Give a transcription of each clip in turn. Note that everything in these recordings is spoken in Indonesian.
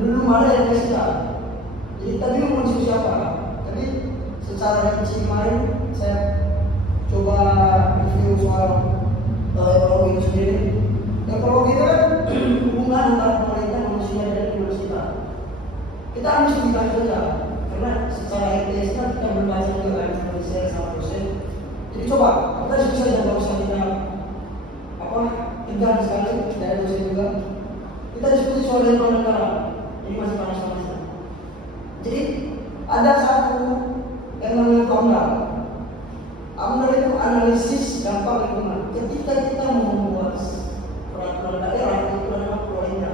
belum ada yang kasih tahu. Jadi tadi mau siapa? Tapi secara rinci kemarin saya coba review soal ekologi itu sendiri. Ekologi itu kan hubungan antara pemerintah, manusia dan manusia. Kita harus lebih saja, karena secara etis kan kita berbaca juga kan proses sama proses. Jadi coba kita diskusi saja, kalau usah kita tegang sekali dari dosen juga. Kita diskusi soal lingkungan negara. Ini masih panas-panasnya. Jadi ada satu yang namanya AMDAL. AMDAL itu analisis dampak lingkungan. Ketika kita membuat peraturan daerah, itu adalah prolegda.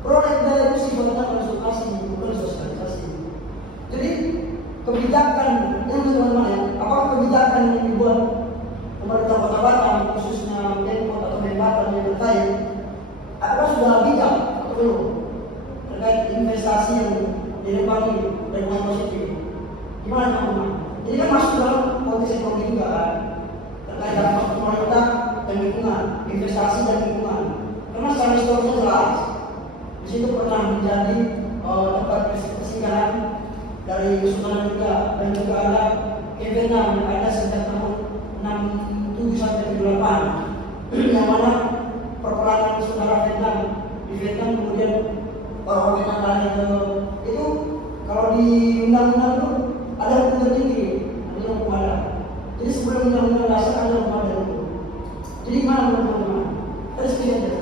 Prolegda itu sifatnya konsultasi, bukan sosialisasi. Jadi kebijakan yang teman-teman, apakah kebijakan yang dibuat pemerintah Kota Batam, khususnya Pemkot atau Menbatam yang terkait, apakah sudah bijak atau belum terkait investasi yang direpangi dengan positif? Gimana teman-teman? Ini kan masuk dalam konteks ekonomi juga kan, terkait dampak pemerintah dan lingkungan, investasi dan lingkungan. Karena secara historisnya jelas, di situ pernah menjadi tempat persinggahan dari Sultan juga, dan juga ada Vietnam yang ada sejak tahun 67 sampai 78, yang mana perperangan saudara Vietnam di Vietnam, kemudian orang Vietnam lari ke itu. Kalau di undang-undang itu ada hukum tertinggi, ada hukum adat. Jadi sebelum undang-undang dasar ada hukum adat itu. Jadi gimana teman-teman? Kita diskusi aja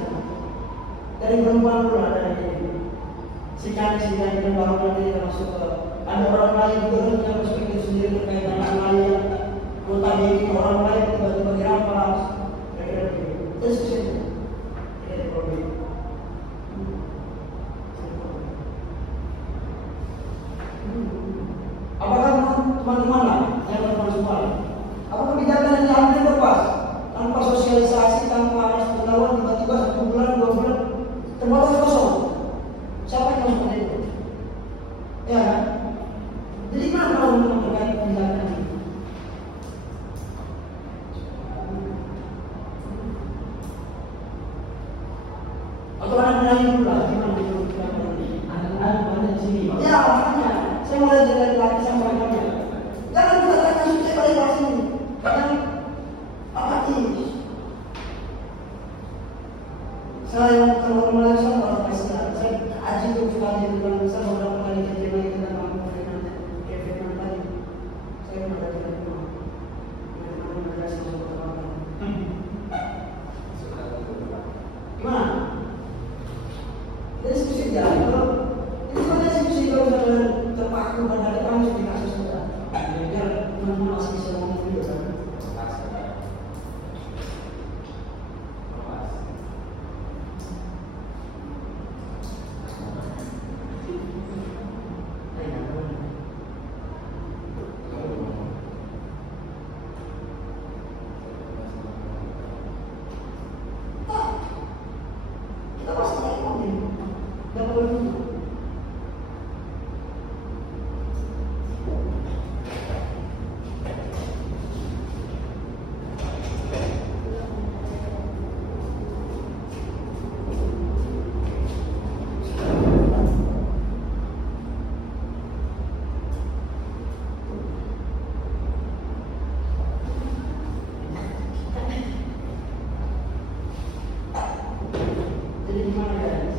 dari perempuan dulu, ada dari si cantik dan baru nanti kita masuk ke ada orang lain juga yang punya perspektif sendiri terkait dengan lain. Notabene orang lain tiba-tiba dirampas, kira-kira begitu. Terus kesini, ini problem. Apakah teman-teman lah yang teman-teman semua? Apakah kebijakan yang diambil lepas tanpa sosialisasi, tanpa ada pengetahuan, tiba-tiba 1 bulan, 2 bulan terbatas kosong? Siapa yang masuk itu? Ya kan? Jadi mana kalau teman-teman terkait kebijakan ini? Atau anak-anak dulu lah, gimana dulu? Anak-anak banyak di sini. Ya, makanya saya mulai dari laki sama mereka. Jangan kita tanya saya balik ke sini. Jangan apatis. Saya kalau mulai sama orang Asia, saya aji itu sekali dengan saya beberapa kali kerja lagi tentang pemerintahan Vietnam tadi. Saya pernah dari rumah. Bagaimana menjelaskan sesuatu apa? Gimana? Jadi diskusi jalan, kalau ini sebenarnya diskusi kalau sudah terpaku pada kita harus di kasus sudah. Biar teman-teman masih bisa ngomong juga kan. Kita pasti ngomongin. Gak boleh. Jadi gimana guys?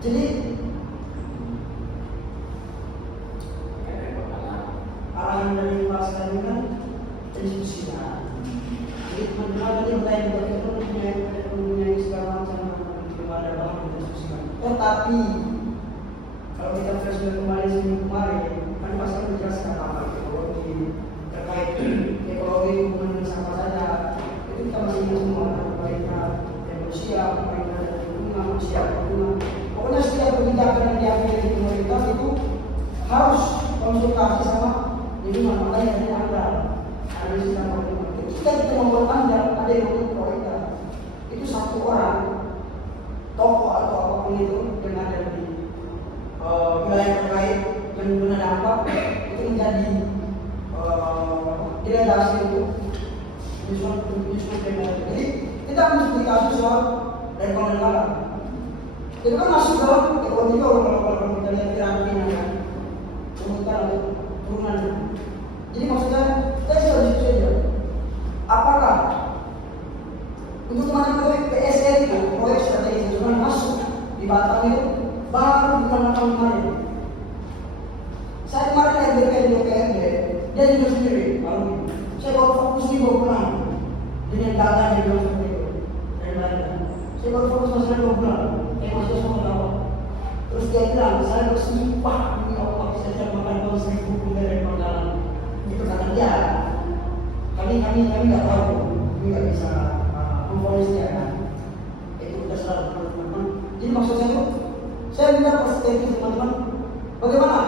Jadi arahan dari kelas tadi kan diskusi ya. Jadi teman-teman tadi bertanya kita punya segala macam ada bahan diskusi. Tetapi kalau kita flashback kembali seminggu kemarin, kan pasti menjelaskan apa ekologi terkait ekologi hubungan dengan siapa saja. Itu kita masih ingat semua pemerintah dan manusia, pemerintah dan lingkungan, manusia lingkungan. Pokoknya setiap kebijakan yang diambil di pemerintah itu harus konsultasi sama lingkungan, makanya ini ada analisis dampak lingkungan. Ketika kita membuat AMDAL, ada yang namanya prolegda. Itu satu orang tokoh atau apapun itu yang ada di wilayah terkait dan guna dampak itu menjadi delegasi untuk menyusun tema. Jadi kita mesti dikasih soal dari pengenalan. Itu kan masuk dalam ekonomi kalau kita lihat piramidnya kan, urutan atau turunannya. Jadi maksudnya kita sudah diskusi aja. Apakah untuk teman-teman PSR itu proyek strategi nasional masuk di Batam itu baru bukan tahun kemarin. Saya kemarin lihat DPRD, dia juga sendiri. Saya baru fokus di bulan dengan data yang bilang seperti itu. Saya baru fokus masalah 2 bulan. Masih semua tahu. Terus dia bilang, saya bersumpah demi Allah saya tidak makan tahun 1000 dari Pangkalan. Itu kata dia. Kami nggak tahu, kami nggak bisa memfonisnya kan. Itu terserah teman-teman. Jadi maksud saya itu, saya minta perspektif teman-teman, bagaimana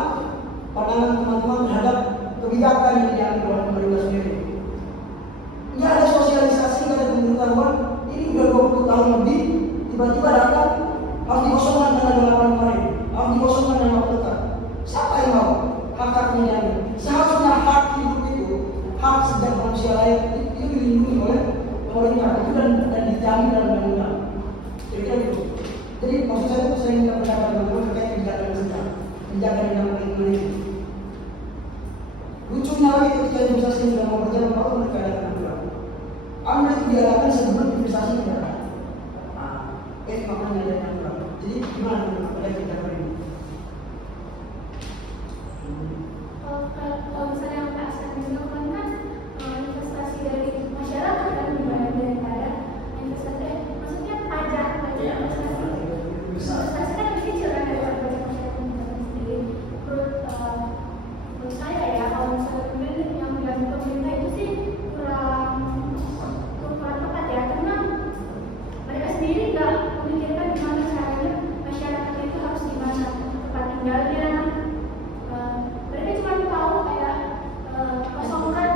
pandangan teman-teman terhadap kebijakan yang diambil oleh pemerintah sendiri. Ini ada sosialisasi, ada pemberitahuan. Ini udah 20 tahun lebih, tiba-tiba datang harus dikosongkan tanggal 8 kemarin, harus dikosongkan dengan waktu dekat. Siapa yang mau hak-haknya diambil? Seharusnya hak hidup itu, hak sejak manusia lain itu dilindungi oleh pemerintah itu dan dijamin dalam undang-undang. Kira-kira gitu. Jadi maksud saya itu saya minta pendapat teman-teman terkait kebijakan yang sedang dalam lingkungan ini. Lucunya lagi ketika investasi sudah mau berjalan, baru mereka datang aturan. Ambil itu diadakan sebelum investasi berjalan. Makanya ada aturan. Jadi gimana pada kebijakan ini? Kalau misalnya yang Pak Aslan bilang kan investasi dari masyarakat kan dibayar daripada investasi, maksudnya pajak investasi. Investasi kan lebih kecil kan daripada pajak masyarakat sendiri. Menurut saya ya, kalau misalnya kemudian yang bilang pemerintah itu sih kurang tepat ya, karena mereka sendiri nggak memikirkan gimana caranya masyarakat itu harus gimana tempat tinggalnya. Mereka cuma tahu kayak kosongkan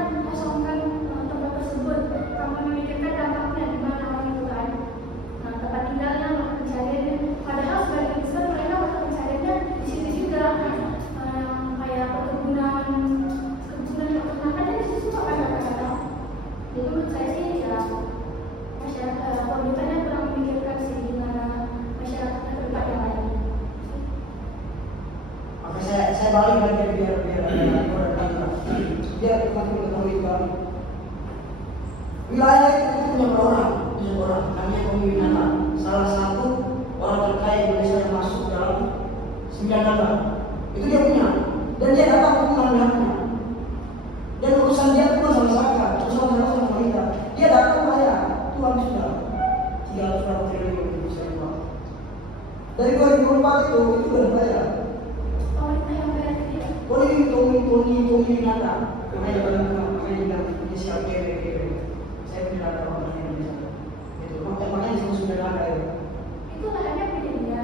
tempat tersebut tanpa memikirkan dampaknya gimana orang itu kan. Tempat tinggalnya, pencariannya, padahal sebagian besar mereka waktu pencariannya di situ juga. Kayak perkebunan peternakan di situ juga kan ada. Jadi menurut saya sih ya masyarakat pemerintahnya kurang memikirkan sih gimana masyarakat terdekat yang lain. Maka saya balik lagi biar teman-teman ketahui kami. Wilayah itu punya orang, namanya pemimpin salah satu orang terkaya Indonesia yang masuk dalam 9 nama. Itu dia punya, dan dia datang untuk mengambilnya. Dan urusan dia itu bukan sama saya, urusan pemerintah. Dia datang bayar, Tuhan sudah 300 triliun itu saya buat. Dari 2004 itu sudah bayar. Pemerintah yang bayar tidak. Tony Nata, namanya bilang inisial KW. Saya punya data orang Indonesia. Itu makanya disebut sudah ada itu. Itu lahannya punya dia.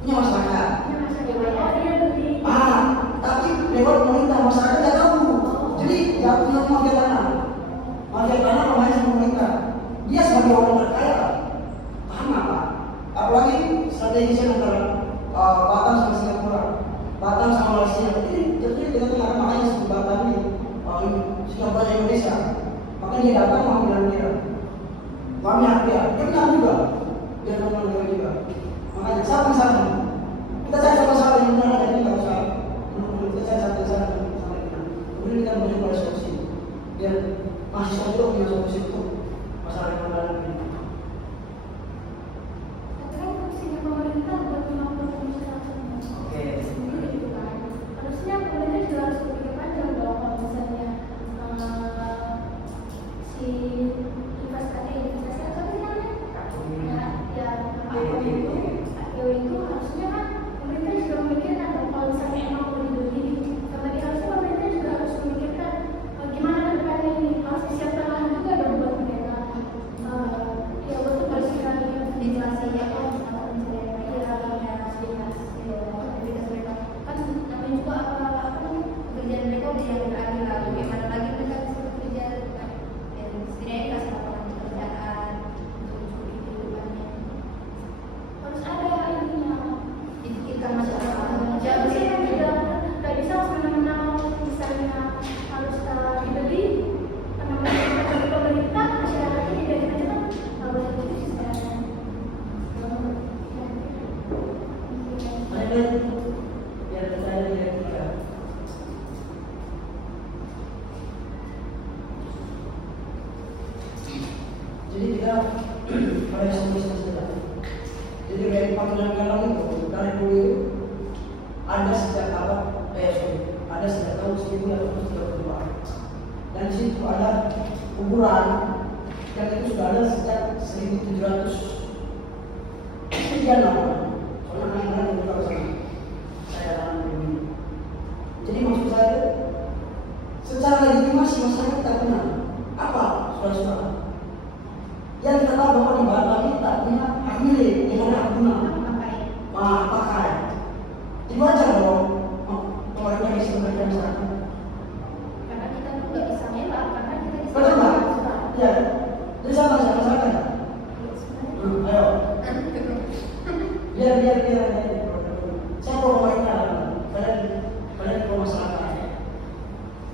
Punya masyarakat. Punya masyarakat. Oh dia beli. Tapi lewat pemerintah masyarakat tidak tahu. Jadi jangan punya mafia tanah. Mafia tanah namanya sama pemerintah. Dia sebagai orang terkaya, paham apa? Apalagi strategisnya antara Batam sama Singapura, Batam sama Malaysia. Jadi kita tengah makanya sebut Batam ini Singapura Indonesia. Makanya dia datang mengambil dia. Pahamnya dia kenal juga. Dia teman-teman juga. Makanya sama-sama. Kita cari sama-sama yang benar dan tidak usah. Kita cari satu-satu sama kita. Kemudian kita mencoba solusi. Biar mahasiswa juga punya solusi untuk masalah ekonomi ini. Tapi fungsinya pemerintah buat membangun masyarakat. Oke. Sendiri gitu kan. Harusnya pemerintah juga harus berpikir panjang dong kalau misalnya si investasi apa sih namanya? Ya itu harusnya kan pemerintah juga memikirkan kalau misalnya emang mau dibeli sama dia harusnya pemerintah juga harus memikirkan gimana ke depannya ini harus disiapkan lahan juga dong buat mereka Jadi kita pada solusi saja. Jadi dari panggilan galang itu dari dulu itu ada sejak apa? Ada sejak tahun 1832. Dan di situ ada kuburan yang itu sudah ada sejak 1700 sekian lama. Soalnya anak-anak yang tahu saya dalam ini. Jadi maksud saya secara legitimasi masyarakat kita kenal apa saudara-saudara? Yang kita tahu bahwa di Batam ini tak punya hak milik, yang ada hak guna, pakai. Jadi wajar dong pemerintah bisa memberikan masyarakat. Karena kita tuh nggak bisa ngelak, karena kita bisa. Betul nggak? Iya. Jadi sama masyarakat. Ayo. Biar. Saya pro pemerintah, kalian pro masyarakat.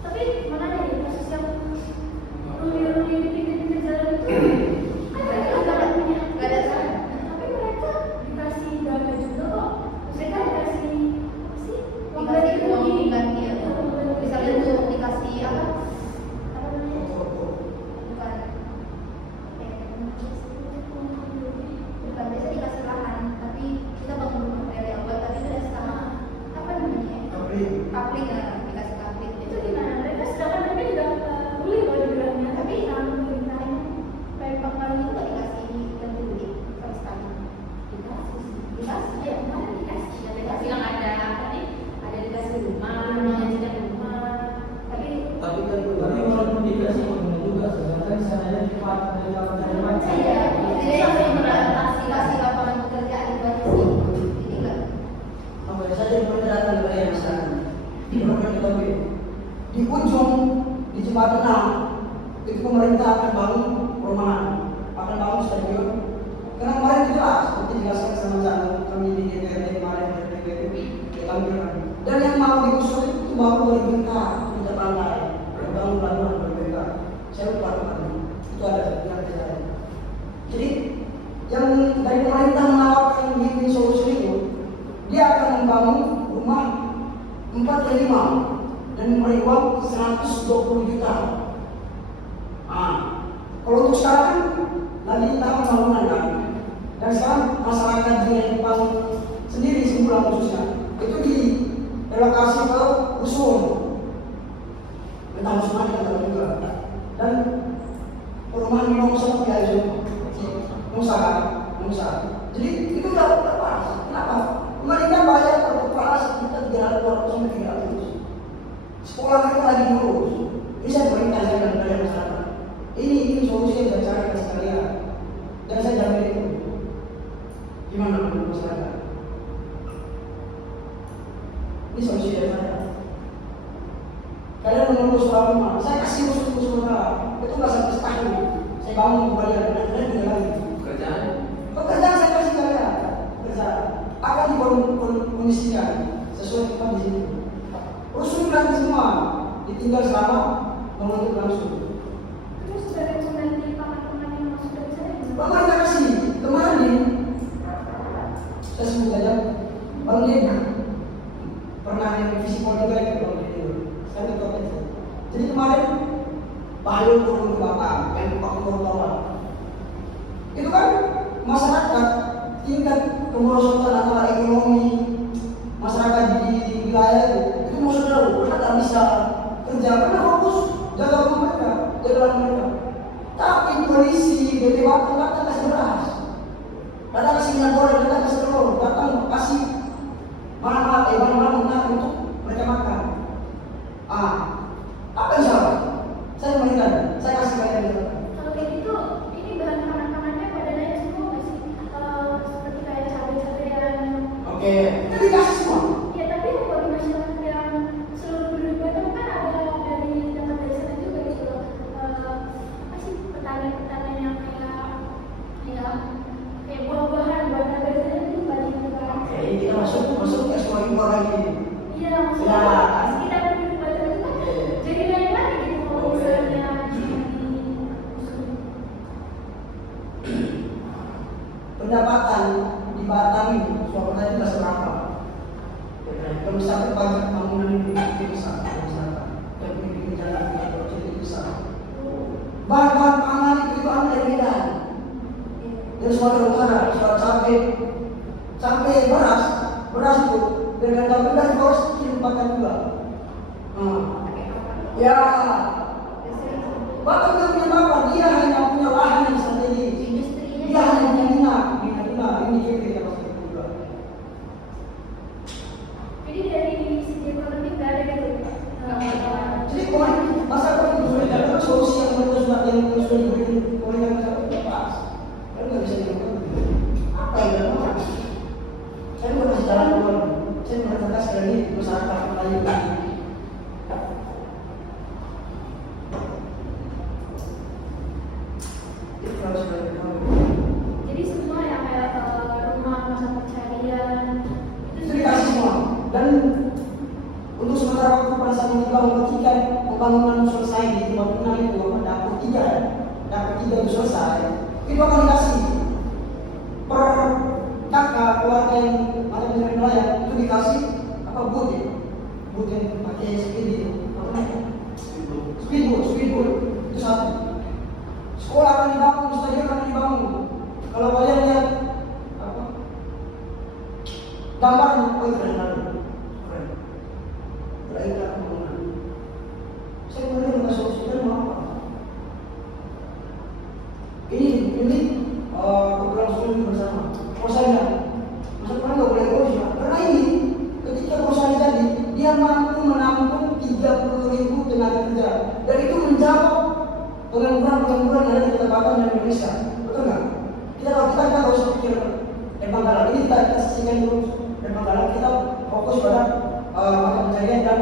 Tapi mana ada di kasus yang ruli-ruli di pinggir jalan itu? Kan mereka nggak punya, nggak ada kan? Tapi mereka dikasih dana juga kok. Mereka dikasih apa sih? Dikasih uang ganti ya. Misalnya tuh dikasih apa? Apa namanya? Bukan. Bukan biasa dikasih lahan, tapi kita bangun rumah dari awal, tapi itu udah setengah. Apa namanya? Kapling ya, dikasih kapling. Itu di mana? Mereka sedangkan mereka juga ruli loh dibilangnya, tapi pemerintahnya Pemkot kali itu nggak dikasih ganti duit sama sekali. Dikasih. ya kemarin dikasih. Ya dikasih yang ada apa nih? Ada dikasih rumah, jajan rumah. Tapi Tapi kan Tapi walaupun dikasih benar juga, sedangkan di sana ada tempat dari macam. iya, jadi sampai beradaptasi kasih lapangan pekerjaan itu aja sih. Jadi nggak. apa saja pergerakan wilayah masyarakat. Di ujung di Jembatan 6 itu pemerintah akan bangun perumahan, akan bangun stadion. Karena kemarin itu jelas, seperti dijelaskan sama kami di DPRD kemarin dan yang mau digusur itu baru dari berita tidak pantai, bangun pelabuhan berbeda. Saya lupa tempatnya. Itu ada yang terjadi. Jadi yang dari pemerintah menawarkan bikin solusi itu, dia akan membangun rumah 4 dan 5 dan memberi uang 120 juta. Kalau untuk sekarang lagi tahap pembangunan kan, dan sekarang masyarakat di Jepang sendiri semula khususnya itu di relokasi ke rusun, entah rusun ada juga, dan perumahan di Longsor ya Nusa. Jadi itu udah pas. Kenapa? Pemerintah bayar untuk kelas kita 300 sekolah mereka lagi ngurus. Ini saya pemerintah saya dan dari masyarakat. Ini solusi yang saya cari ke sekalian. Dan saya jamin itu. Gimana menurut masyarakat? Ini solusi dari saya. Kalian mengurus rumah, saya kasih usul sementara. Itu nggak sampai setahun. Saya bangun kembali dan tidak lagi. Pekerjaan saya kasih kalian. Pekerjaan akan dikondisikan sesuai tempat di sini. Rusun gratis semua, ditinggal selama menguntit langsung. Terus dari pengganti pakan-pakan yang masuk dari sana gimana? Pemerintah kasih kemarin nih, saya sebut saja Bang Dedi pernah yang visi politik itu Bang Dedi, saya betul itu. Jadi kemarin Bahlul turun ke Batam, yang Pak Kortowan, itu kan masyarakat tingkat kemerosotan antara ekonomi masyarakat di wilayah itu maksudnya mereka tak bisa kerja karena fokus jaga rumah mereka, jaga mereka. Tapi polisi, BPW datang kasih beras, datang kasih minyak goreng, datang kasih telur, datang kasih bahan-bahan mentah untuk mereka makan. Apa yang salah? Saya memberikan, saya kasih kalian gitu. Kalau kayak gitu, ini bahan makanan-makanannya pada naik semua nggak sih? Seperti kayak cabai-cabean. Oke, itu dikasih semua. Ya tapi bagi masyarakat yang seluruh penduduk Batam kan ada dari data dari sana juga gitu loh. Apa sih petani-petani yang kayak buah-buahan dari sana itu banyak juga. Oke, ini kita masuk ekspor impor lagi. Iya maksudnya sekitar penduduk Batam itu kan jadi lain lagi gitu kalau misalnya Pendapatan di Batam ini suatu tadi tidak seberapa. Kalau misalkan pajak bangunan ini besar, yang bikin jalan itu besar. Bahan-bahan pangan itu ada dari Medan. Sumatera Utara, sampai beras itu dengan dan harus dilimpahkan juga. Ya, bahkan dia punya bapak, dia hanya punya lahan yang strategis. Dia hanya punya minat, ini kita pasti juga. Jadi dari segi ekonomi nggak ada gitu. Jadi masyarakat itu sudah ada solusi yang sudah diberikan oleh masyarakat lepas. Kan nggak bisa dilakukan. Apa yang dilakukan? Saya mau kasih jalan keluar. Saya mengatakan sekali lagi masyarakat Melayu. Jadi semua yang kayak rumah masa pencarian Itu dikasih semua. Dan untuk sementara waktu pada saat ini ketika pembangunan selesai di Timur Tengah itu dapur 3 itu selesai, itu akan dikasih per kakak keluarga yang ada di nelayan itu dikasih but yang pakai speedboat itu satu. Sekolah akan dibangun, stadion akan dibangun. Kalau kalian lihat gambarnya, itu keren. Berita pembangunan. Saya kemudian dengan solusinya mau apa? Ini keberlangsungan bersama. Prosesnya, masa depan nggak boleh egois ya. Karena ini ketika perusahaan jadi, dia mampu menampung 30.000 tenaga kerja. Dan itu menjawab pengangguran yang ada di Kota Batam dan Indonesia. Betul nggak? Kalau kita nggak usah pikir Manggala ini kita sisihkan dulu. Manggala kita fokus pada mata pencarian dan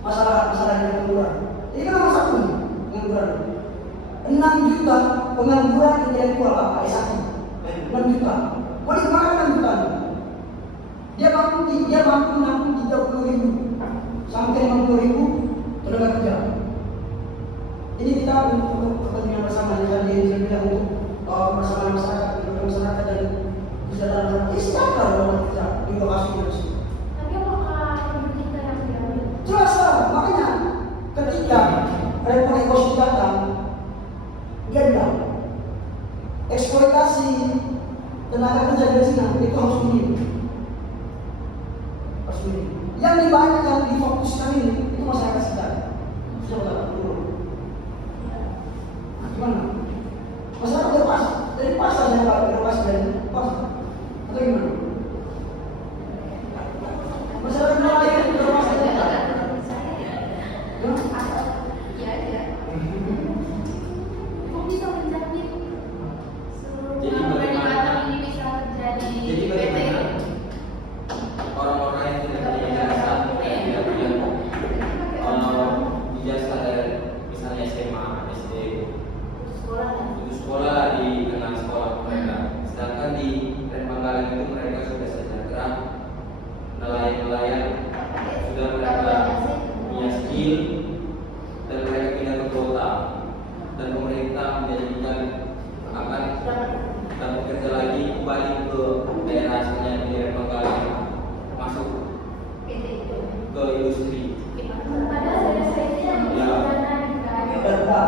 masalah yang pengangguran. Ini kan nomor 1 nih, pengangguran. 6 juta pengangguran intelektual apa? S1. 6 juta. Mau dikemana 6 juta? Dia mampu menampung 30.000 sampai 50.000 tenaga kerja. Ini kita untuk kepentingan bersama yang saya bilang untuk masyarakat dan kesejahteraan istimewa dalam kerja di lokasi itu. tapi apakah kita yang diambil? Jelas lah, makanya ketika Repot Ekos datang, dia bilang eksploitasi tenaga kerja dari Cina itu harus minim. Yang dibanyak yang difokuskan ini itu masyarakat sekitar. Coba turun. Gimana? Masyarakat lepas dari pasar yang lepas dari pasar atau gimana? Masyarakat nelayan lepas dari pasar. Kok bisa menjadi Jadi bagaimana? ini bisa terjadi? Jadi bagaimana orang-orang yang tidak punya ijazah yang tidak punya ijazah dari misalnya SMA, SD, putus sekolah di tengah sekolah mereka, sedangkan di Manggala itu mereka sudah sejahtera, nelayan-nelayan sudah mereka punya skill dan mereka pindah ke kota dan pemerintah menjadikan akan dan bekerja lagi kembali ke daerah asalnya di daerah Manggala masuk ke industri. Padahal saya yang Betul.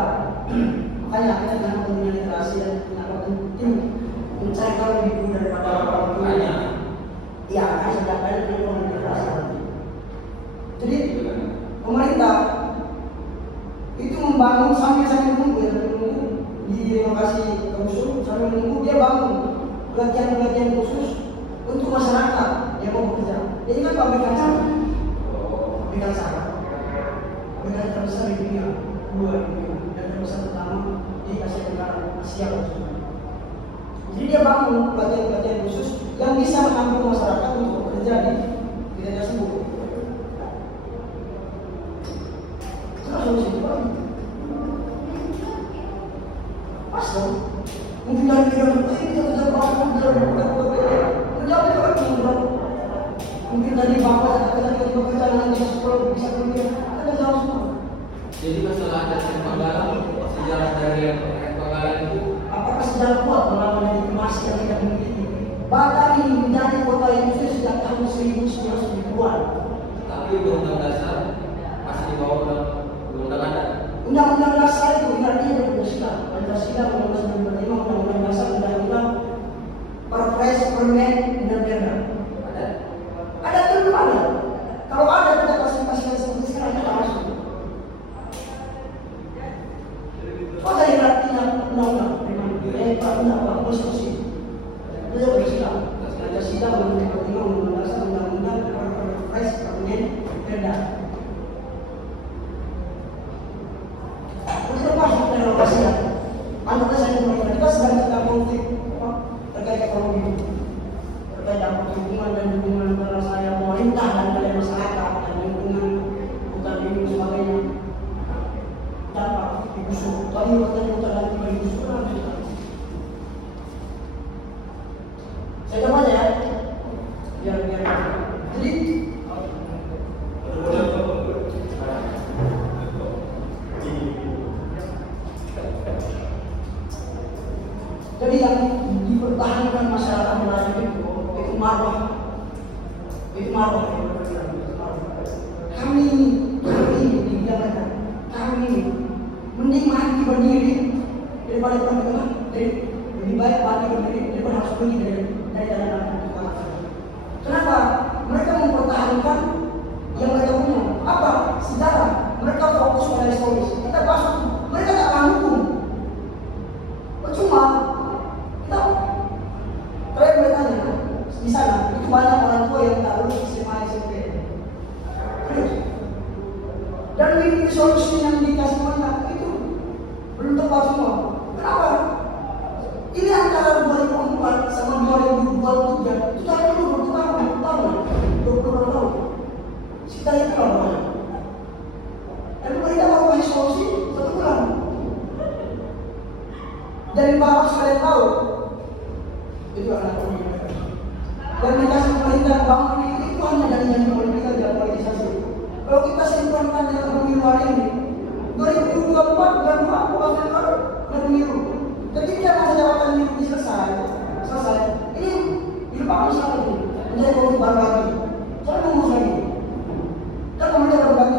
Makanya kita dengan pembinaan literasi dan kenapa penting mencari tahu lebih dulu daripada orang tua. Makanya Iya, kan sudah ada pembinaan literasi. Jadi pemerintah itu membangun sambil menunggu di lokasi rusun sambil menunggu dia bangun pelatihan khusus untuk masyarakat yang mau bekerja. Ini kan pabrikan sampah. Pabrikan terbesar di dunia, 2 di dunia, dan terbesar pertama di Asia Tenggara, Asia khususnya. Jadi dia bangun pelatihan khusus yang bisa menampung masyarakat untuk bekerja di daerah tersebut. Itu solusi itu Pak. Pas dong. Mungkin dari dia kita kerja apa? Mungkin dari bapak kita bekerja dengan bisa kerja. Kita jauh semua. jadi masalah dari Manggala, sejarah dari Manggala itu Apakah sejarah kuat melawan dari masih yang tidak memiliki? Batam ini menjadi kota industri sejak tahun 1970-an. tapi undang-undang dasar masih dibawa dalam undang-undang ada. Undang-undang dasar itu artinya Pancasila, Undang-Undang 1945, Undang-Undang dasar, Undang-Undang saya pemerintah kita sedang konflik terkait ekonomi, terkait dampak hubungan dan hubungan antara saya pemerintah dan kalian masyarakat dan lingkungan hutan ini sebagainya. Dampak digusur, tadi katanya hutan dan tidak digusur kan bisa. Saya coba ya, biar. Jadi yang dipertahankan masyarakat Melayu itu marwah. Kami dibiarkan, kami mending mati berdiri daripada pergi, lebih baik mati berdiri daripada harus pergi dari dalam kita. Kenapa? Mereka mempertahankan yang mereka punya. Apa? Sejarah. Mereka fokus pada historis. Kita masuk, mereka tak akan hukum. Percuma. Kalian bertanya di sana itu banyak orang tua yang tak lulus SMA SMP. Dan ini solusi yang dikasih banyak itu belum tepat semua. Kenapa? Ini antara 2004 sama 2023 itu hanya 20 tahun. Sekitar itu lah banyak. Dan mereka mau kasih solusi 1 bulan. Dari bawah kalian tahu itu anak pemerintah. Dan dikasih pemerintah bangun ini itu hanya janji politik saja, politisasi. Kalau kita sinkronkan dengan pemilu hari ini, 2024 bulan Februari pemilu. Ketika masa jabatan ini selesai, ini dilupakan sekali menjadi politik baru lagi. Saya ngomong lagi. Kan pemerintah berganti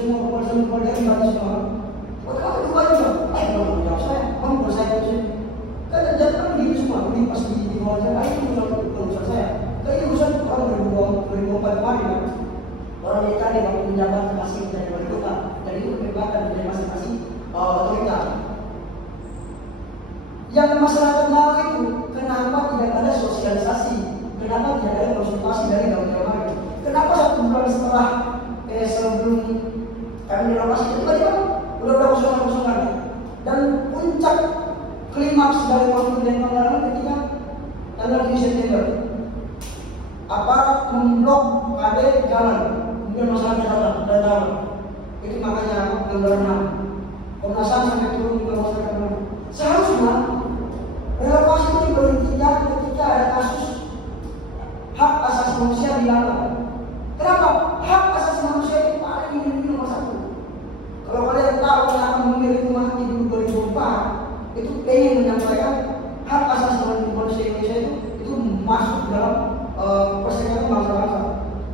semua kepolisian ganti semua. Kalau itu aja, belum jawab saya, belum saya itu. Kan jangan begini semua, ini pas di wawancara itu urusan saya. Tapi urusan orang 2024 kemarin kan, orang yang tadi waktu menjabat masih menjadi wali kota, dan itu kebebasan menjadi masing-masing otoritas. Yang masyarakat mau itu, kenapa tidak ada sosialisasi? Kenapa tidak ada konsultasi dari dalam kenapa 1 bulan setelah sebelum kami direnovasi tiba-tiba udah kosongan dan puncak klimaks dari konflik dan pengalaman ketika tanggal 7 September aparat memblok KD jalan kemudian masyarakat datang itu makanya pelanggaran Komnas HAM sampai turun ke masyarakat. Seharusnya relokasi itu berhentinya ketika ada kasus hak asasi manusia dilanggar. Kenapa? Hak asasi manusia itu paling dilindungi nomor 1. Kalau kalian tahu kenapa Munir itu mati di 2004, itu ingin menyampaikan hak asasi manusia Indonesia itu masuk dalam perserikatan bangsa-bangsa.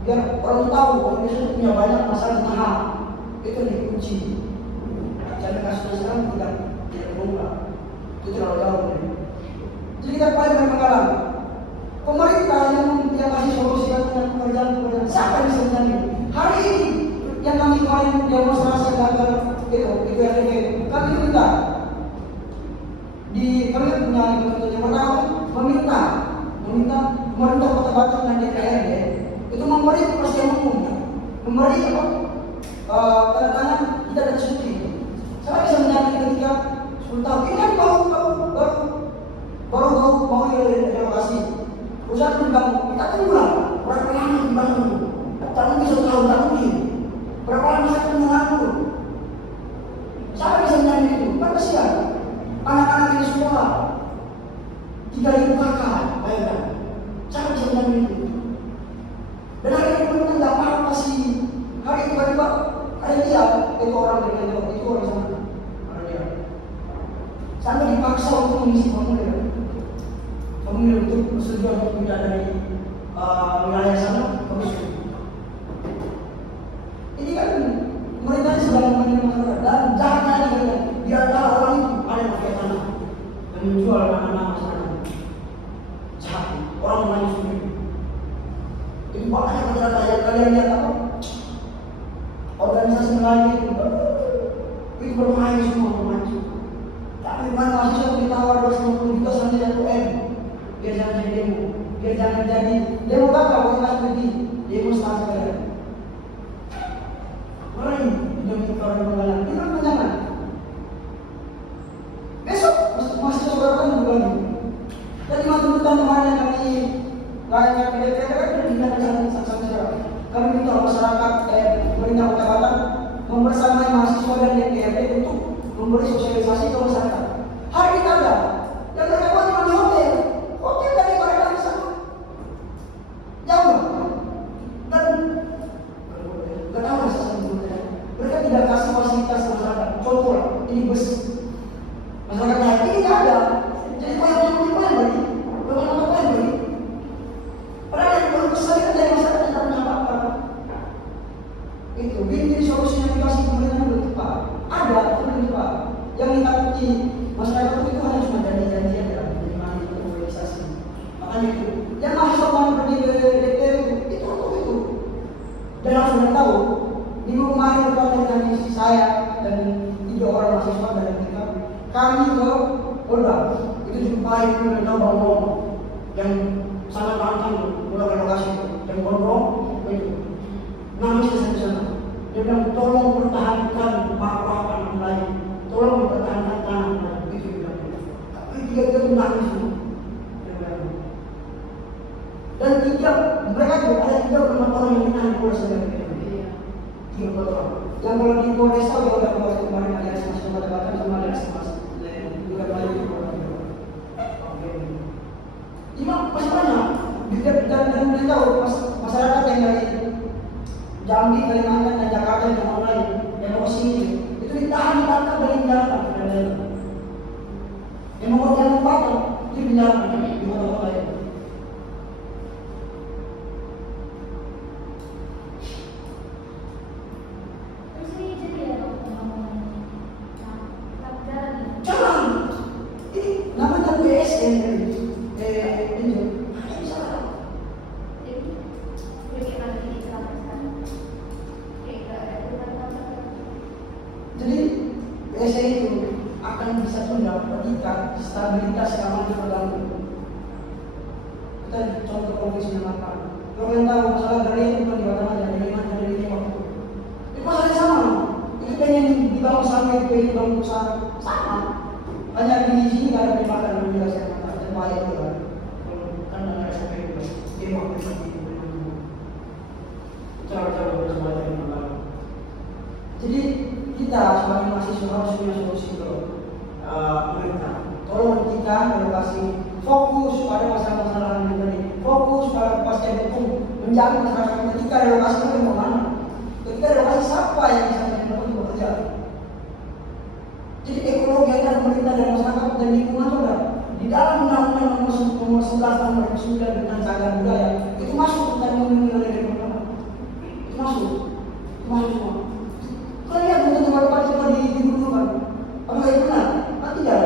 Biar orang tahu Indonesia itu punya banyak masalah dengan hak itu dikunci. Jadi kasusnya sekarang tidak terungkap. Itu terlalu jauh. Jadi kita paling berpengalaman. Pemerintah yang kasih solusi dengan pekerjaan siapa yang bisa menjadi hari ini yang kami kemarin demonstrasi gagal itu yang kami minta di kami punya yang pertama meminta pemerintah Kota Batam dan DPRD itu memberi kepastian hukum, memberi tanda tangan kita ada cuti. Saya bisa menjadi ketika 10 tahun ini kan baru mau relokasi. Usaha membangun, kita tunggu lah berapa lama dibangun. Tak mungkin 1 tahun, tak mungkin. Berapa lama saya menunggu? Siapa bisa menjadi itu? Kan kasihan. Anak-anak ini sekolah 3.000 kakak, bayangkan. Siapa bisa menjadi itu? Dan hari ini pun tidak apa-apa sih. Hari tiba-tiba ada dia, itu orang dari itu orang sana. Ada dia. Sampai dipaksa untuk mengisi formulir. Pemilu untuk bersedia untuk pindah dari wilayah sana ke Mesir. Ini kan pemerintah sedang menerima masyarakat dan jahatnya di antara orang itu ada mafia tanah yang menjual tanah masyarakat. Jahat, orang menangis sendiri. Itu banyak masyarakat yang kalian lihat apa? Organisasi Melayu itu bermain semua bermain. Tapi mana mahasiswa ditawar 250 juta sampai 1 M. Biar jangan jadi demo, biar jangan jadi demo bakal orang pergi demonstrasi kalian. Mana ini? Yang kita orang penggalan, ini kan jangan. Besok kayak PDT kan dipindahkan sampai sekarang. Kami minta masyarakat pemerintah Kota Batam membersamai mahasiswa dan DPRD untuk memberi sosialisasi ke masyarakat. Hari ini ada yang mereka buat cuma di hotel dari mereka di sana jauh dan gak tahu rasa sebetulnya. Mereka tidak kasih fasilitas ke masyarakat. Contoh ini bus masyarakat hari ini nggak ada. Jadi poin-poin bagi poin bagi. Padahal yang baru besar kan dari masyarakat tidak punya apa-apa. Itu ini solusi yang dikasih pemerintah belum tepat. Ada belum tepat. Yang ditakuti masyarakat itu hanya cuma janji-janji aja, jadi mari itu mobilisasi. Makanya itu, yang mahasiswa mau pergi ke DPR itu untuk itu. Dan harus sudah tahu, minggu kemarin bertemu dengan istri saya dan 3 orang mahasiswa dari kita, kami ke Polda. Itu jumpai itu dan tahu bahwa yang sangat lantang mulai lokasi itu dan gondrong itu nangis di sana. Dia bilang tolong pertahankan marwah anak lain, tolong pertahankan tanah itu bilang. Tapi dia menangis semua. Dan mereka juga ada 3 orang yang ditahan di Polres Metro. 3 orang. Yang kalau di Polres tahu ya udah kemarin ada sama Kota Batam sama ada sama juga banyak di Polres. Masih banyak dan kita tahu masyarakat yang dari Jambi, Kalimantan, dan Jakarta dan yang lain yang mau sini itu ditahan dari penjara yang mau itu di penjara di kota-kota lain. Terus ini jadi ya Jangan, ini namanya BSN Jadi PSI itu akan bisa tunda ketika stabilitas keamanan terganggu. Kita contoh profesi yang apa? Kalau yang tahu masalah dari itu bukan di Batam aja, dari mana dari ini waktu. Itu masalahnya sama. Itu pengen dibangun sama itu pengen dibangun sama. Hanya di sini nggak ada penyebabkan yang menjelaskan apa dan bahaya itu kan. Kan nggak ada sampai itu. Dia waktu itu cara-cara bersama dengan orang. Jadi kita sebagai mahasiswa harus punya solusi ke pemerintah. Tolong kita relokasi, fokus pada masalah-masalah yang tadi, fokus pada kepastian hukum, menjaga masyarakat. Ketika relokasi itu mau mana? Ketika relokasi siapa yang bisa menjadi bekerja? Jadi ekologi antara pemerintah dan masyarakat dan lingkungan itu ada di dalam undang-undang nomor 11 tahun 2009 tentang cagar budaya itu masuk tentang melindungi oleh pemerintah. Itu masuk semua. Kalau lihat untuk tempat-tempat itu dibunuhkan, apakah itu benar? Kan tidak.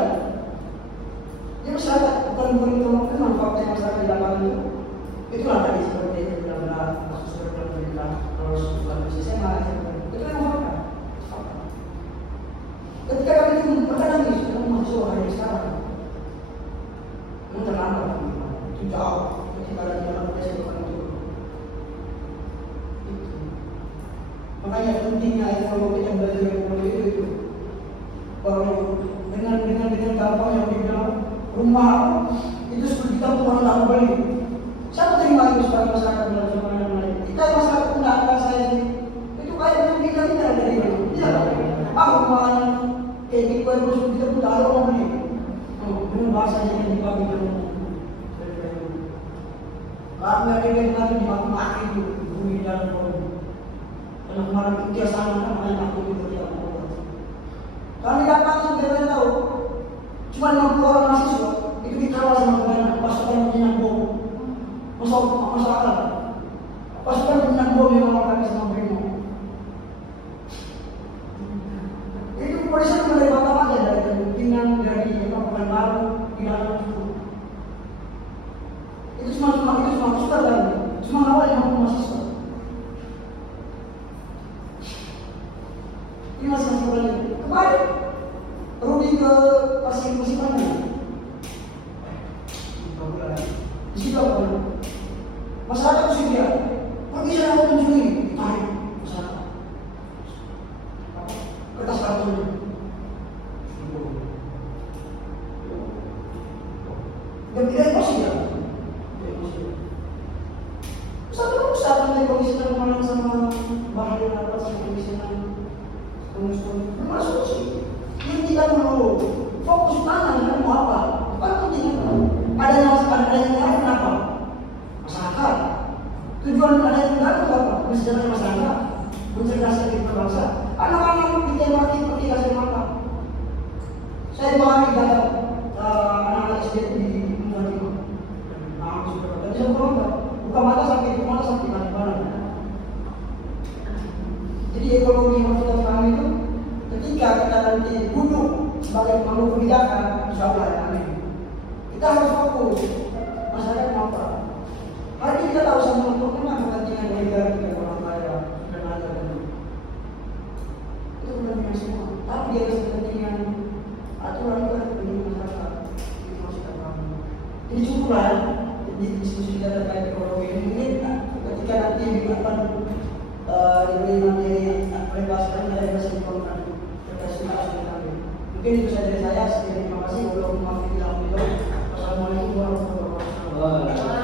Jadi masyarakat bukan itu manfaatnya masyarakat di lapangan itu. Itulah tadi seperti itu benar-benar kasus seperti pemerintah terus bukan SMA itu kan manfaat. Ketika kami itu berkata ini sudah masuk hari sekarang, memang terlambat. Itu jauh. Ketika ada jalan proses bukan itu. Makanya pentingnya ekologi yang belajar ekologi itu baru dengan gampang yang dibilang rumah itu seperti kita orang tak beli. Siapa terima itu sebagai masyarakat dan yang lain? Kita masyarakat tidak akan saya sih. Itu kayak kita tidak dari mana? Tidak. Rumahnya kayak gitu kita pun tak ada orang beli. Dengan bahasanya yang dipakai kami ada yang nanti dimaki-maki itu bumi dan bumi. Karena kemarin itu sama kan makanya aku juga tidak mau. Kami dapat sampai tahu cuma 60 orang mahasiswa itu dikawal sama negara pasukan minyak bom. Masuk akal. Pasukan minyak bom yang melakukan sama Brimo. Itu polisi cuma dari Batam aja dari kemungkinan dari Pekanbaru di dalam itu cuma pasukan dan cuma awal 50 mahasiswa. Ini masih sebenarnya kemarin Rudy ke pasien musimannya di situ apa? Masyarakat itu dia pergi sana mau mencuri tarik masyarakat kertas kartonnya dan tidak emosi ya Satu usaha dari komisioner kemarin sama bahan apa sama komisioner termasuk sih. Yang tidak perlu fokus mana dan mau apa? Apa tidak? Ada yang lain apa? Masyarakat. Tujuan ada yang lain apa? Kesejahteraan masyarakat, mencerdaskan kehidupan bangsa. Anak-anak kita mati pergi kasih makan. Saya memahami kata anak-anak SD di Bunda Timur. Nah, sudah tadi saya ngomong buka mata sampai mana. Jadi ekonomi masyarakat kami itu ketika kita nanti duduk sebagai pemangku kebijakan, insya Allah ya, amin. Kita harus fokus masyarakat apa. Hari ini kita tahu sama bagaimana kepentingan negara kita orang kaya dan agama. Itu kepentingan semua. Tapi dia harus kepentingan aturan itu kepentingan masyarakat. Itu maksudnya kami. Jadi cukuplah di diskusi kita terkait ekonomi ini mungkin ketika nanti dibuatkan diberi materi pelepasan dari bahasa informasi terkait kami. Mungkin itu saja dari saya. Terima kasih. Wassalamualaikum warahmatullahi wabarakatuh.